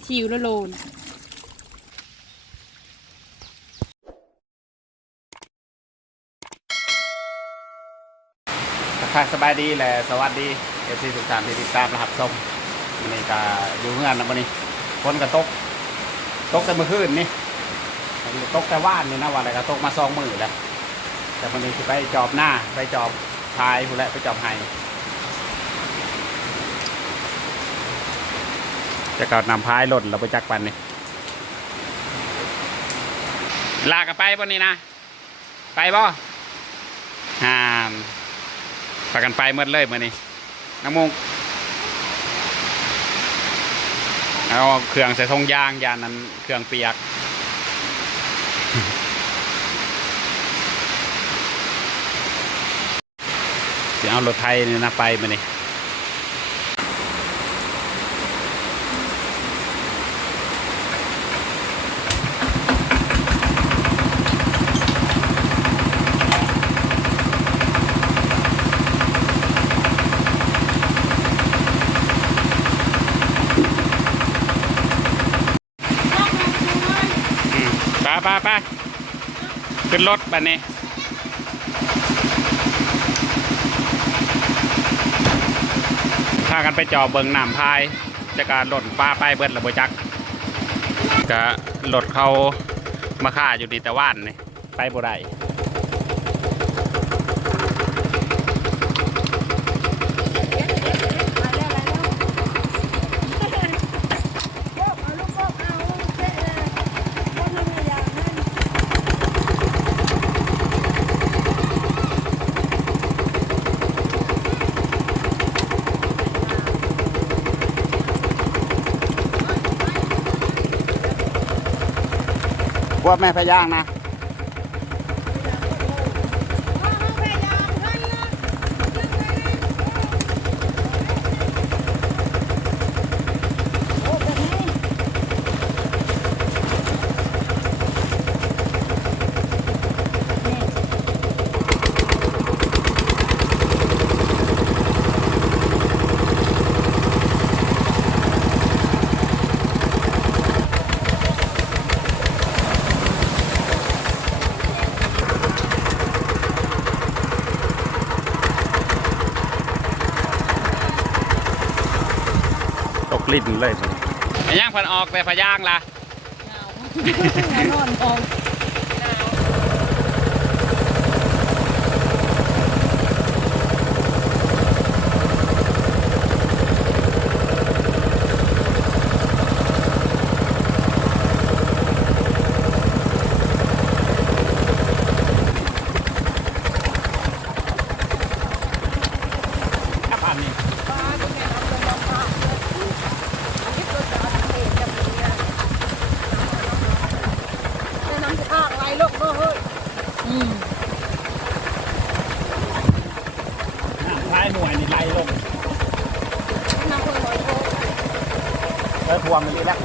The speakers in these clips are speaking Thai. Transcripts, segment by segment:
าชิวแล้วโลนทักสบายดีแหละสวัสดีเอฟซีทุกท่านที่ติดตามนะครับชมวันนี้ก็อยู่เงื่อนนะวันนี้ฝนก็ตกตกแต่เมื่อคืนนี่ตกแต่ว่านนี่นะวันอะไรก็ตกมาซองมือแล้วแต่วันนี้จะไปจอบหน้าไปจอบพายผู้และไปจอบไฮ จะเก่านำพายหล่นเราไปจักปันนี่ลากกันไปบนนี้นะ ไปบ่ห้ามพากันไปเมื่อเลยมื่อนี้น้ำมุกเอาเครื่องใส่ทงยางยานนั้นเครื่องเปียกจะเอารถไทยนี่นะไปมื่อนี้มไปไปไปขึ้ นรถบันนี้พากันไปจอเบิงน้ำพายจะการหล่นป้าไปเบิดระเบิจักก็หลดเขามาฆ่าอยู่ดีแต่ว่านนี่ไปบ่ได้ วกแม่พย่างนะ ตกลิ้นเลยพย่าง พันออกแต่พย่างล่ะ นอนมอง อืมพายหน่วยนี่ไล่ลงเออทวงมันดีแล้ว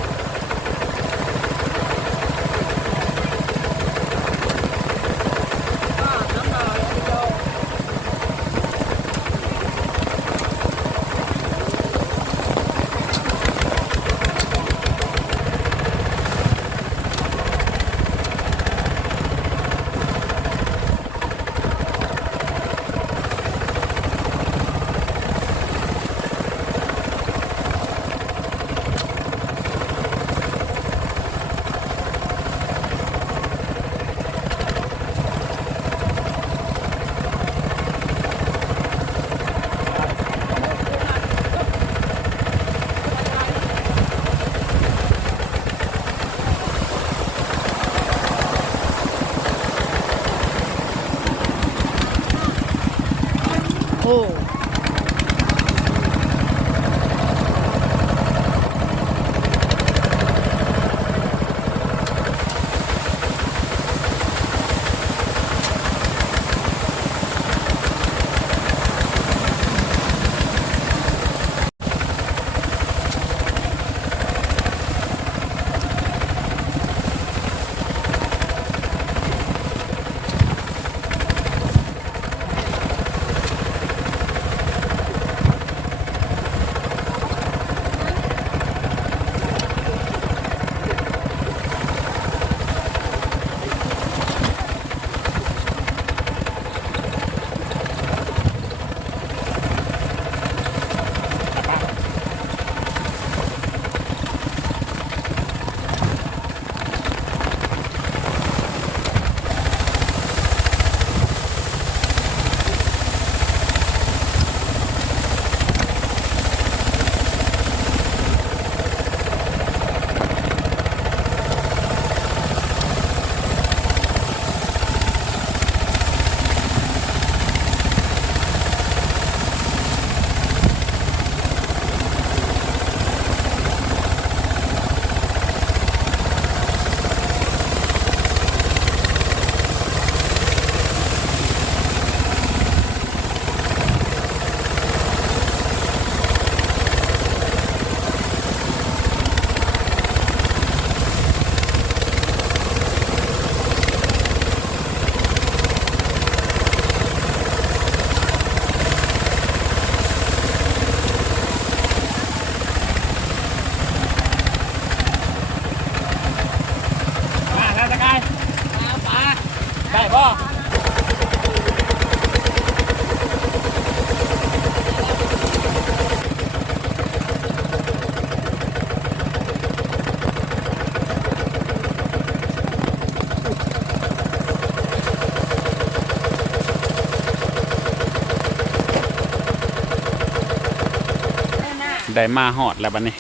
ได้มาหอดแล้วบัดนี้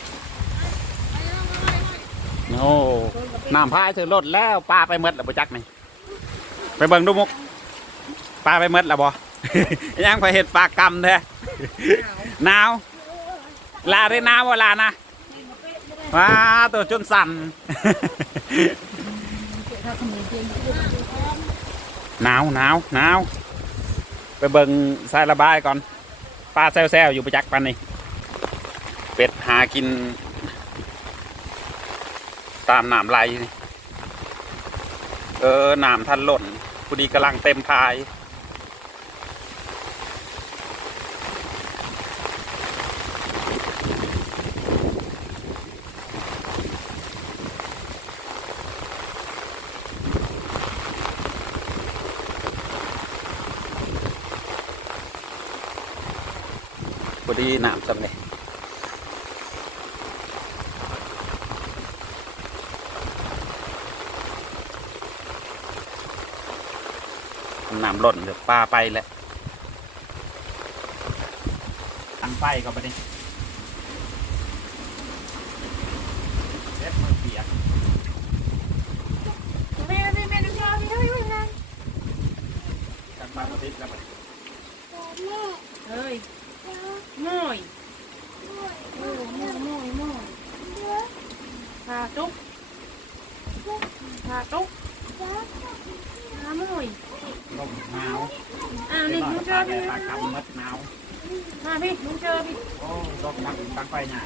โอ้น้ำพายถือรถแล้วปลาไปเมดแล้วบ่จักนี่ไปเบิ่งดูมุกปลาไปเมดแล้วบ่ยังไปเห็ดปลากำแท้หนาวลาได้หนาวบ่ลานะว้าตัวจนสั่นหนาวหนาวหนาวไปเบิ่งสายระบายก่อนปลาแซวๆอยู่ประจักปันนี่ เป็ดหากิน ตามน้ำไหลเออน้ำทันหล่นพอดีกำลังเต็มพาย พอดีน้ำสำเร็จ น้ำหล่นเดี๋ยวปลาไปแล้วตั้งไฟก็ไปดิเล็บมือเปียกแม่แม่แม่ดูชอบพี่ด้วยด้วยนะตั้งปลามาติดแล้วไปเฮ้ยหน่อยโอ้หน่อยหน่อยหน่อยพาจุ๊บพาจุ๊บพาหน่อย ลมหนาว อ้าว เดี๋ นี่ ยวหน่อย ลุงเจ ปลา อ แด พี่ ดปลากำมัดหนาว มาพี่ลุงเจอพี่ โอ้ลมตั้งตั้งไฟใหญ่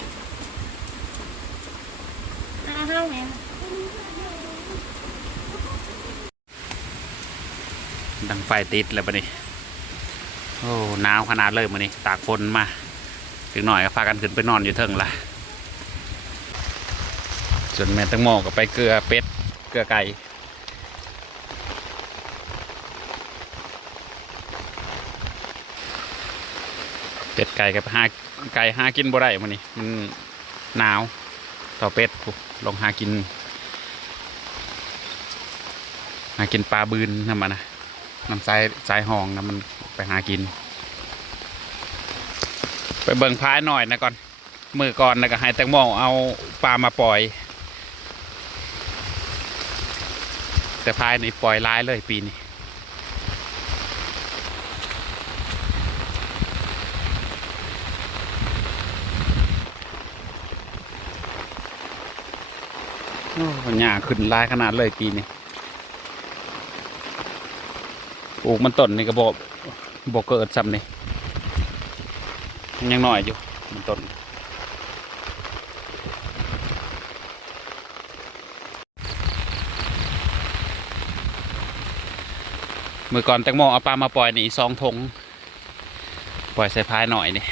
อ้าวเฮ้าแม่ ดังไฟติดแล้วปะนี่โอ้หนาวขนาดเลยมานี่ตากฝนมา ถึงหน่อยก็พากันขึ้นไปนอนอยู่เทิงละส่วนแม่ตั้งโมก็ไปเกลือเป็ดเกลือไก่เป็ดไก่กับหาไก่หากินบ่ได้มานี่มันหนาวต่อเป็ดพูลงหากินหากินปลาบืนนั่นมานะ น้ำทรายทรายหองนะมันไปหากิน ไปเบิ่งพายหน่อยนะก่อน มือก่อนนะก็ให้แตงโมเอาปลามาปล่อย แต่พายนี่ปล่อยร้ายเลยปีนี้โอ้ปัญญาขึ้นร้ายขนาดเลยปีนี้ ป ลูกมันต้นนี่ก็บอกบอกเกิดซ้ำนี่ยังน้อยอยู่มันต้นเมื่อก่อนแตงโมเอาปลามาปล่อยนี่สองทงปล่อยใส่พายหน่อยนี่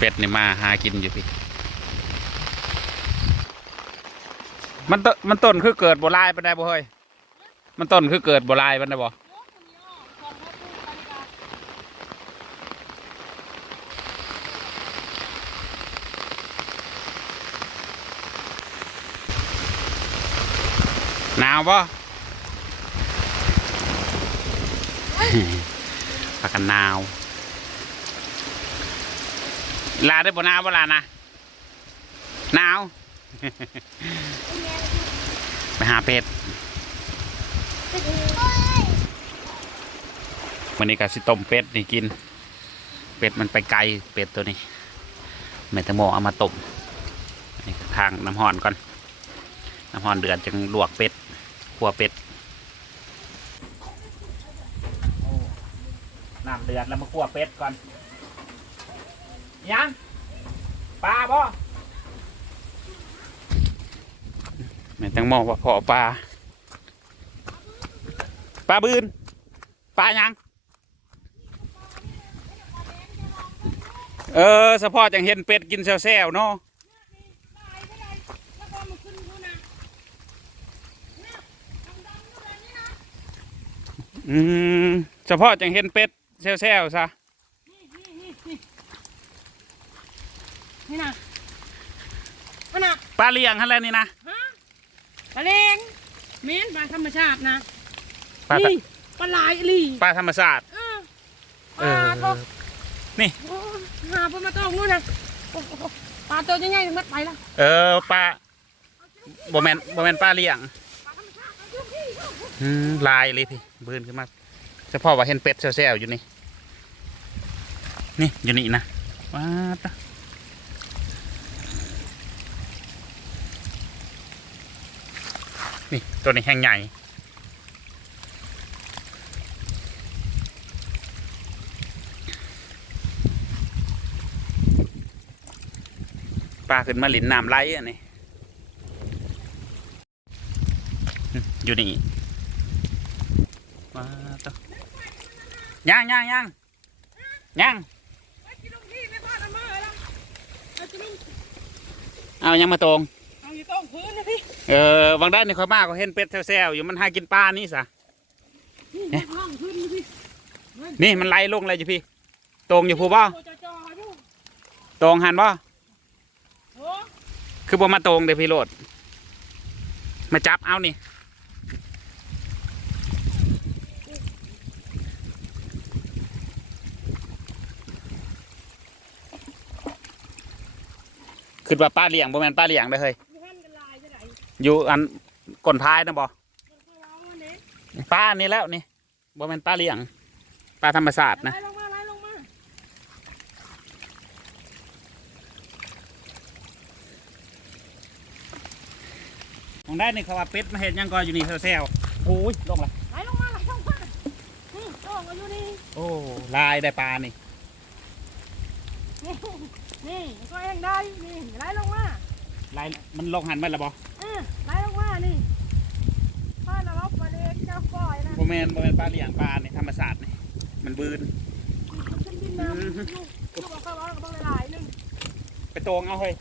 เป็ดนี่มาหากินอยู่พี่ มันต้นมันต้นคือเกิดบ่ลายปานใดบ่เฮ้ย มันต้นคือเกิดบ่ลายปานใดบ่หนาวบ่ปากกันหนาว ลาได้บ่หนาวบ่ลานะหนาวไปหาเป็ดวันนี้ก็สิต้มเป็ดนี่กิน เป็ดมันไปไกลเป็ดตัวนี้แม่ตะโมเอามาต้มทางน้ำห่อนก่อน น้ำห่อนเดือดจึงลวกเป็ดขัวเป็ดน้ำเดือดแล้วมาขัวเป็ดก่อน ยังปลาบ่แม่นตั้งมองว่าขอปลาปลาบืนปลายังเออเฉพาะจังเห็นเป็ดกินแซวๆเนาะตายไปเนขึ้นดูนะเนี่ยดำๆอะไรนี่นะอืมเฉพาะจังเห็นเป็ดแซวๆซะ นี่นี่นี่นี่ นี่นะมันนะปลาเลี้ยงหั่นแหละนี่นะฮะปลาเลงเม้นปลาธรรมชาตินะปลานี่ปลาลายอีหลีปลาธรรมชาติเออปเอลาอทองนี่ โอ้หาเพิ่นมาต้องนู่นนะโอ้โหปลาตัวใหญ่ๆมัดไปละเออปลาบ่แม่นบ่แม่นปลาเลี้ยงปลาธรรมชาติเอาอยู่ที่เอาอืมลายเลยพี่บืนขึ้นมาเฉพาะว่าเห็นเป็ดแซวๆอยู่นี่ นี่อยู่นี่นะว้าต นี่ตัวนี้แห้งใหญ่ปลาขึ้นมาหลินน้ำไหลอันนี้อยู่นี่ว้าตะย่างย่างย่างย่างไอ้กินลงที่าดละเอากินลงเอายังมาตรง เอาอยู่ตรงพื้นนะพี่เออบางด้านนี่เขามากก็เห็นเป็ดแซวๆอยู่มันหากินปลานี่สะนี่ห้องพื้นนะพี่นี่มันไล่ลงเลยจ้ะพี่ตรงอยู่ผู้บ่โอ้จอๆอยู่ตรงหันบ่โอ้คือบ่มาตรงเดี๋ยวพี่โรดมาจับเอานี่คือว่าป้าเลี้ยงบ่แม่นป้าเลี้ยงเด้อเฮ้ยยหันกันลายจะไหน อยู่อันก้นท้ายนะบ่มันก็ร้องวันนี้ป้านี่แล้วนี่บ่แม่นป้าเลี้ยงป้าธรรมศาสตร์นะไล่ลงมาไล่ลงมาของได้นี่เขาว่าเป็ดมาเห็นยังก็อยู่นี่แซวๆโอ้ยลงละไล่ลงมาไล่ลงมานี่โอ่งก็อยู่นี่โอ้ลายได้ปลานี่นี่นี่ก็เองได้นี่ไล่ลงมาลายมันลงหันไปแล้วบ่เอ อไล่ลงมานี่ป้าเราล็อกไปเลยเจ้าปล่อยนะบ่แม่นบ่แม่นปลาเลี้ยงปลานี่ธรรมศาสตร์นี่มันบืนมันขึ้นดินน้ำลูกลูกเอาเข้าร้อนกับต้องหลายๆนึงไปตรงเอาเฮ้ย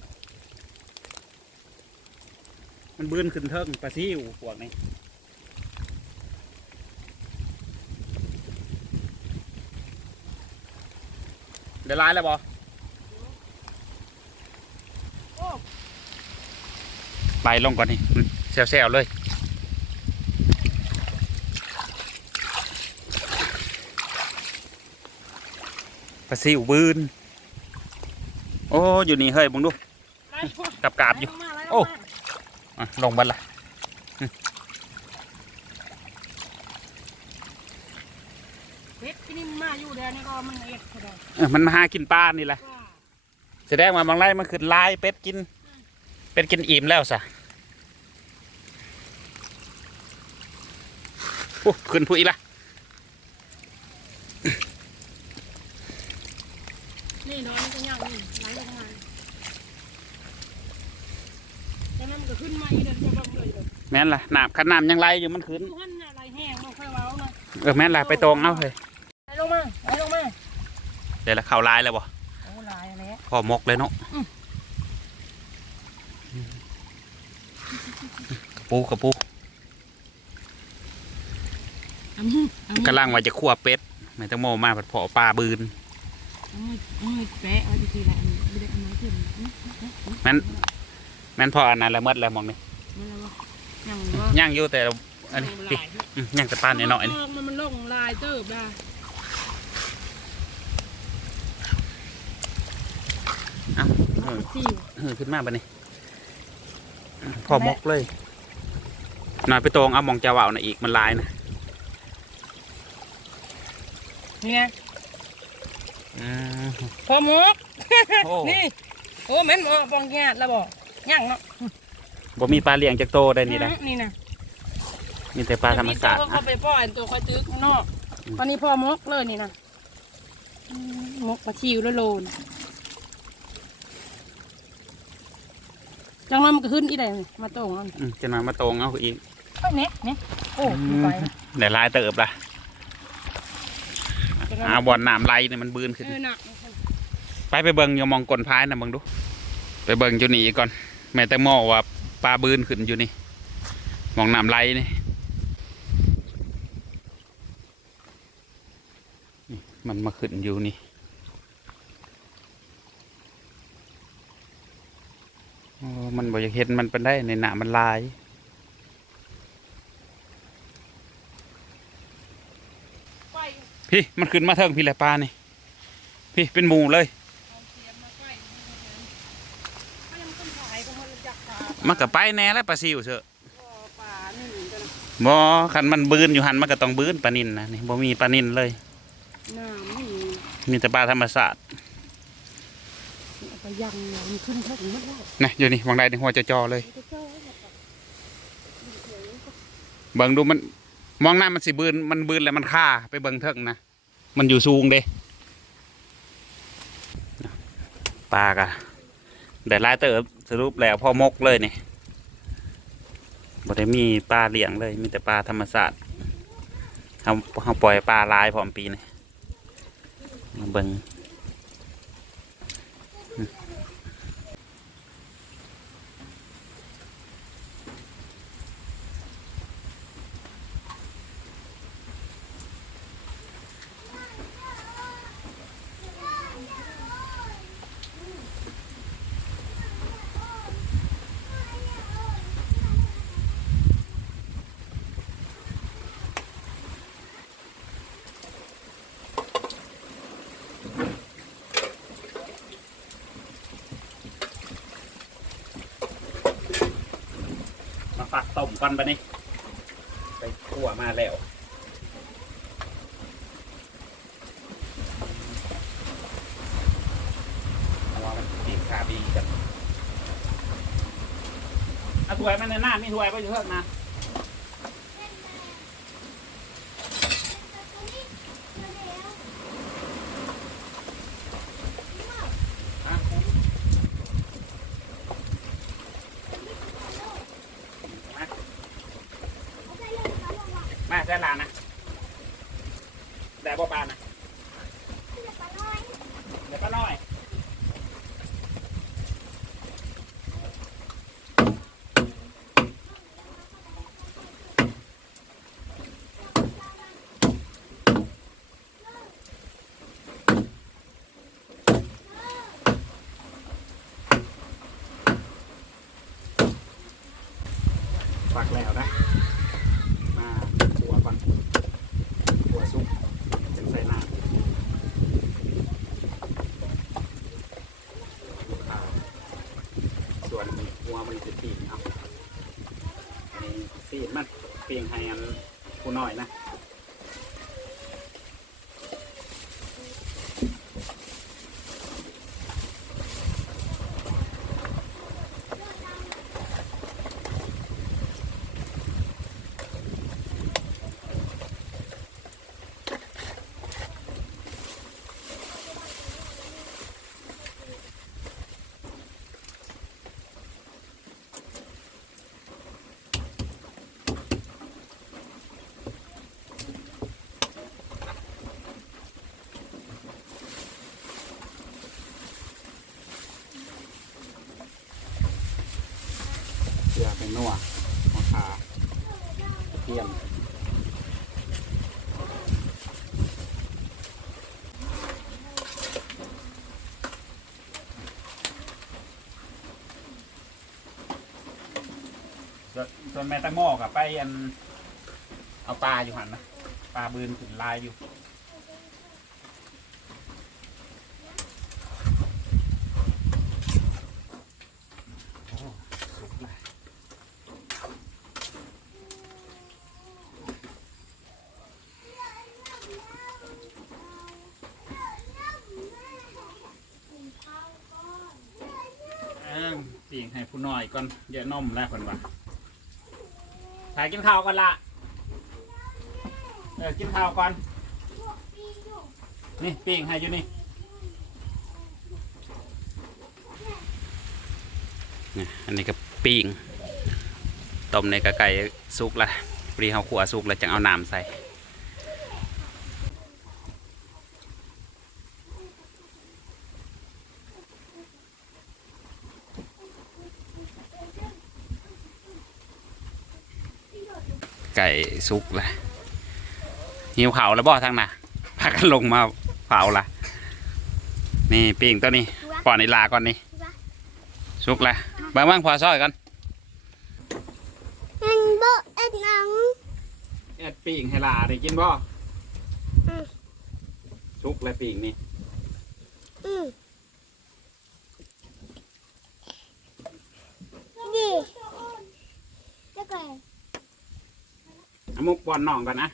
มันบืนขึ้นเทิงปลาซิวพวกนี้เดี๋ยวลายแล้วบ่โอ้ ไปลงก่อนนี่แซวๆเลยปลาซิวบืน โอ้อยู่นี่เฮ้ยมึงดูไล่ลงกับกาบอยู่ไล่ลงมาไล่ลงมาโอ้อะลงบันละเฮ็ดที่นี่มาอยู่เดี๋ยวนี้ก็มันเอ็ดเขาได้เออมันมาหากินปลานี่แหละว่าแสดงว่าบางไร่มันคือลายเป็ดกิน เป็ดกินอิ่มแล้วสะโอ้ขึ้นผู้อีกละนี่น้อยมันก็ย่างนี่ไล่ลงมาจากนั้นมันก็ขึ้นมาอีกเดี๋ยวจะบังเลยเดี๋ยวแม่นละน้ำขันน้ำยังไหลอยู่มันขึ้น มันน่ะไหลแห้งบ่ค่อยเว้าเนาะเออแม่นละไปตรงเอาเลยไหลลงมาไหลลงมาเดี๋ยวละเข่าลายแล้วบ่โอ้หลายอันแล้ว พอมกเลยเนาะ อืมกระปูกระปูเอามือเอามือกำลังว่าจะคั่วเป็ดแม่ตังโมมาผัดเพาะปลาบืนเอามือเอามือแปะไว้ทีละอันไม่ได้เอาไม้ขึ้นแม่นแม่นพออันนั้นแล้วหมดแล้วหมองนี่มันอะไรวะยังวะย่างอยู่แต่อันนี้พี่อืมย่างแต่ปลาหน่อยๆนี่มันมันลงลายเติบได้เอ้าเออสี่เออขึ้นมาบันนี้พอมกเลย หน่อยไปตรงเอามองจะว่าวนะอีกมันลายนะนี่ไงอืมพอหมกโอ้นี่โอ้แม่นหมอบองแง่แล้วบ่ย่างเนาะบ่มีปลาเลี้ยงจากโตได้นี่นะนี่นะมีแต่ปลาธรรมชาติเขาอะไปปล่อยตัวคอยตึกนอกอืมตอนนี้พอหมกเลยนี่นะอืมหมกปลาชิวแล้วโลนจังนั้นมันก็ขึ้นอีได้มาตรงอันอืมจะมามาตรงเอาอีก เอ้ยเนี่ยเนี่ยโอ้มีไปนะเดี๋ยวลายเติบละจังนั้นเอาบ่อนน้ำไหลเนี่ยมันบืนขึ้น เออหนักไปไปเบิ่งอย่ามองกลนพายนะเบิ่งดู ไปเบิ่งอยู่นี่ก่อน แม่แต่หมอว่าปลาบืนขึ้นอยู่นี่มองน้ำไหลนี่นี่มันมาขึ้นอยู่นี่โอ้มันบ่อยากเห็นมันเป็นได้ในหนามันลาย ไฟ พี่มันขึ้นมาเทิงพี่แหละปลานี่พี่เป็นหมูเลยเอาเสียมมาไฟมันยังต้นขายก็มันจักปลามันก็ไปแน่แล้วปลาซิวเชอะก็ปลานี่เหมือนกันนะบ่คันมันบืนอยู่หันมันก็ต้องบืนปลานินนะนี่บ่มีปลานินเลยน้ำไม่มีมีแต่ปลาธรรมชาติเอาไปยังน้ำขึ้นถ้าถึงมันแล้วนะอยู่นี่วางได้ในหัวจะจอๆเลยมันจะเจ้าให้แบบดูเสียงก็เบิ่งดูมัน มองหน้ามันสิบืนมันบืนแล้วมันฆ่าไปเบิงเถิงนะมันอยู่สูงเด้ปลากะได้หลายเติบสรุปแล้วพอมกเลยนี่บ่ได้มีปลาเลี้ยงเลย มีแต่ปลาธรรมชาติเฮาเฮาปล่อยปลาลายพร้อมปีนี่เบิงอืมมาฝักต้มก่อน ปะนี่ไปขั่วมาแล้วเอาว่ามันตีขาบีกันเอาถ้วยมันในหน้ามีถ้วยไปอยู่เพิ่งนะอะมามาเส้นลานนะได้บ่ปานนะเดี๋ยวป้าน้อย ฝักแล้วนะ มาหัวก่อนหัวซุปเป็นไส้หน้าส่วนหัวมันจะปีกเอาอันนี้ซีดมันเปียงให้อันผู้น้อยนะ นัวมะขามเทียมส่วนแม่ตังโมกับไปอัน เอาปลาอยู่หันนะปลาบืนขึ้นลายอยู่ โอ้สุกเลยเอ้งปีงให้ผู้น้อย ก่นเดี๋ยวนมแล้วคนว่าถ่ายกินข้าวก่อนละเออกินข้าวก่อน นี่ปีงให้อยู่นี่นี่อันนี้ก็ปิ้งต้มในกระไก่สุกละปรีเขาขัวสุกแล้วจังเอาน้ำใส่ ไก่สุกละหิวเขาวแล้วบ่ทางน่ะพากันลงมาเผาละนี่ปิ้งตัวนี้ป้อนอีลาก่อนนี่สุกละบางบางพอซอยกันมันโบเอ็ดหนังเอ็ดปิ้งให้ลาได้กินบ่อืมสุกและปิ้งนี่อืมดีจะไก่ เอามุกป้อนน้องก่อนนะ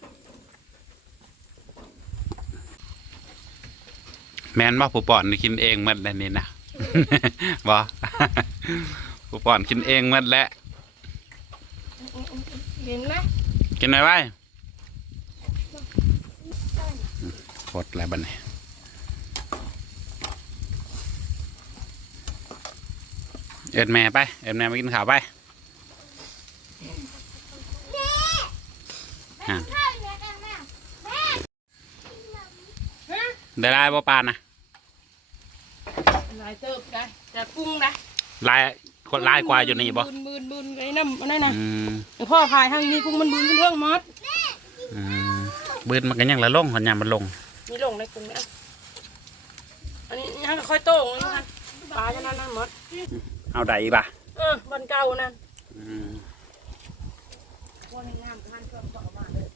แม่นบ่ผู้ป้อนนี่กินเองหมดแล้วนี่นะบ่ผู้ป้อนกินเองหมดแล้วเห็นไหมกินหน่อยไว้กดแล้วบัดนี้เอิดแม่ไป เอิดแม่มากินข้าวไป อะ ข้าวเหนียวกันนะแม่ ได้ได้บ่ปานนะลายเติบได้จะกุ้งนะลายคนลายกว่าอยู่นี่บ่บืนบืนบืนไอ้น้ำอันนั้นนะอืมเดี๋ยวพ่อพายทางนี้กุ้งมันบืนขึ้นเทิงมอดอืมบืนมันก็ยังละลงคนยามมันลงนี่ลงในกุ้งเนี่ยอันนี้ยังค่อยโต้งอยู่กันปลาจะนั่นนั่นมดเอาได้อีกล่ะเออบันเก่านั่นอืม พวกนี้งามท่านเครื่องต่อมาเลย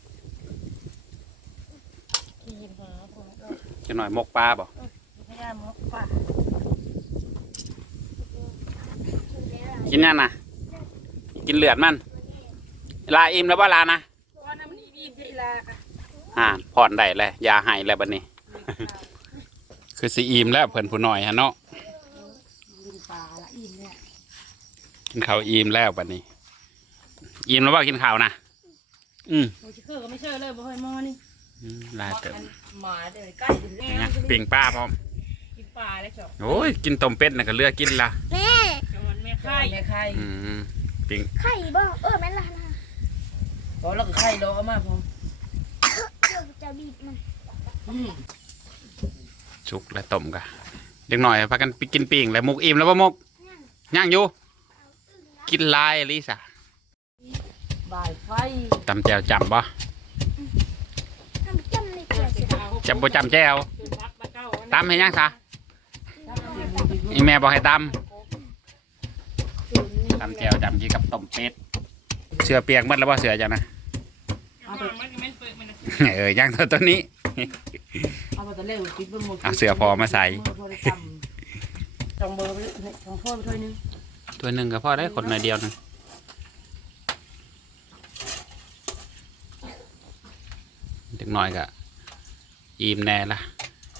ขีดหาผม จะหน่อยมกปลาบ่พยายามมกปลากินนั่นน่ะกินเลือดมัน ลาอิ่มแล้วบ่ลานะเพราะว่านั่นมันอีบีพีลาค่ะอ่าผ่อนได้เลยยาให้แล้วบัดนี้ คือสิอิ่มแล้วเพิ่นผู้น้อยฮะเนาะกินปลาละอิ่มเนี่ยกินข้าวอิ่มแล้วบัดนี้ อิ่มแล้วบ่กินข้าวนะอืมโอ้ชิเคอร์ก็ไม่เชื่อเลยบ่ค่อยมอนี่อืม ลาเติมหมาเดี๋ยวใกล้ถึงแม่นะปิ่งปลาพร้อมกินปลาแล้วจ้าโอ้ยกินต้มเป็ดน่ะก็เลือกกินละแม่จังมันไม่ไข่ไม่ไข่อืมปิ่งไข่บ่เออแม่ละนะพอแล้วก็ไข่รอมาพอเดี๋ยวจะบีบมันสุกและต้มกะเด็กหน่อยพากันไปกินปิ่งแล้วมุกอิ่มแล้วบ่มุกย่างอยู่กินลายลิสาบ่ายไฟตำแจวจำบ่ ทำจำในเกลือเสร็ จจำบ่จำแจวตำให้ย่างซะอีแม่บอกให้ตำตำแจวจำกินกับต้มเป็ดเสือเปียกหมดแล้วบ่าเสือจ้ะนะเออย่างตัวตัวนี้เอาเสือพอมาใส่จองเบอร์จองพ่อถ้วยนึงตัวหนึ่งก็พอได้คนหน่อยเดียวนึงเด็กน้อยก็ อิ่มแน่ละ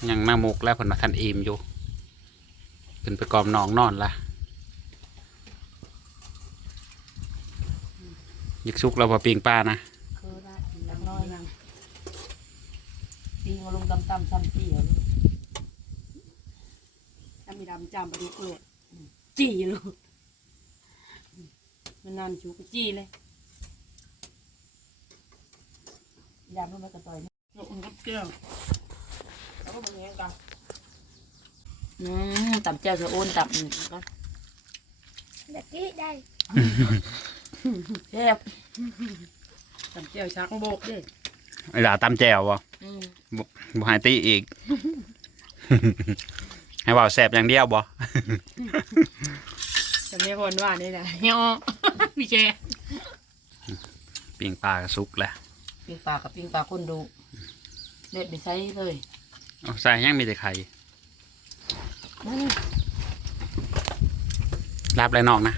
ยังหน้ามุกแล้วผลมาทันอิ่มอยู่ขึ้นไปกอมหนองนอนละยิกซุกเราพอปิงป้านะคือได้ดังน้อยยังปีมาลงตำตำซ้ำปีเหรอถ้ามีดำจำไปดูกลดจีเลยมันนานชูกจีเลยยามมันกระต่อย นกับเกลือแล้วก็บางอย่างกันอืมตับเจ้าจะโอนตับนี่ก็เด็กกี้ได้แซ่บตับเจ้าชักโบกดิไอ้ดาตำแจวบ่อืมบุหายตีอีก ให้บ่าวแสบอย่างเดียวบ่แต่ไม่คนว่านี่แหละเนาะพี่เจปิงปลากระซุกแหละ ปิ้งปลากับปิ้งปลาคนดู เด็ดไปใช้เลยเอาใส่ยังมีแต่ไข่นั่นลาบไรนอกนะ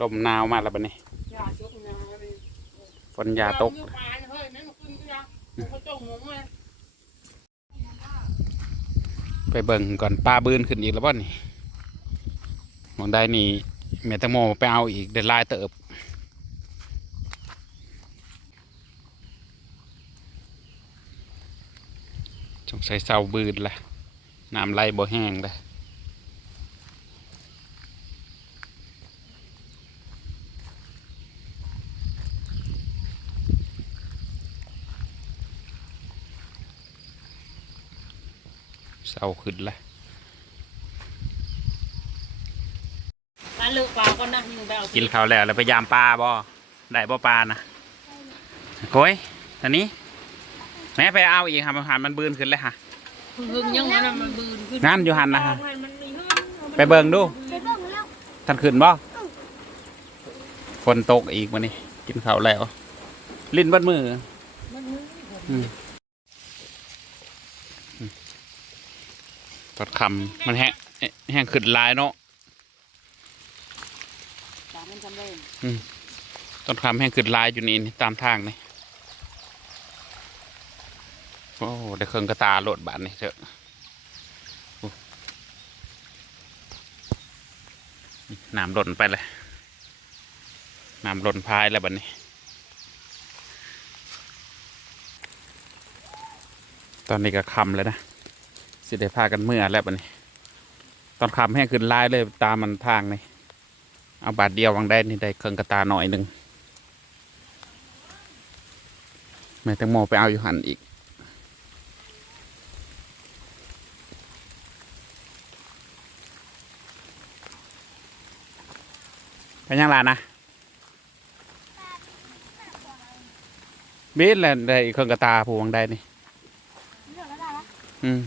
ลมหนาวมาแล้วบัดนี้ยาจกนะฝนยาตกปลาเฮ้ยนั่นขึ้นยาเขาจงมงเลยไปเบิ่งก่อนปลาบืนขึ้นอีกแล้วบ่นี่ มองได้นี่เมตาโมไปเอาอีกเดลายเติบจงใส่เสาบืนละน้ำไหลบ่แห้งเลยเสาขึ้นละ ปลาก็นั่งยิงไปเอากินข้าวแล้วแล้วไปยามปลาบ่ได้บ่ปลานะโก้ยอันนี้ แม่ไปเอาอีกครับหันมันบืนขึ้นเลยค่ะหึงยังมันมันบืนขึ้นงานอยู่หันนะฮะมันมีเงินไปเบิ่งดูไปเบิ่งแล้วท่านขึ้นบ่ฝนตกอีกวันนี้ กินข้าวแล้ว ลิ้นเบัดมือมันมีอืมอืมตอดคำมันแห้งแห้งขึ้นหลายเนาะสามมั นจำเล่นต้นคำแห้งขึ้นลายอยู่นี่นี่ตามทางนี่โอ้ได้เครื่องกระตาโหลดบาทนี่เถอะน้ำหล่นไปเลยน้ำหล่นพายแล้วบัดนี้ ตอนนี้ก็คำแล้วนะสิได้พากันเมื่อแล้วบัดนี้ ตอนคำแห้งขึ้นลายเลยตามมันทางนี่ เอาบาทเดียววังได้นี่ได้เครื่องกระตาหน่อยหนึ่งแม่แตงโมไปเอาอยู่หันอีกเป็นยังไงนะบีดแหละได้เครื่องกระตาผูวังได้นี่เรื่องแล้วได้ละอืม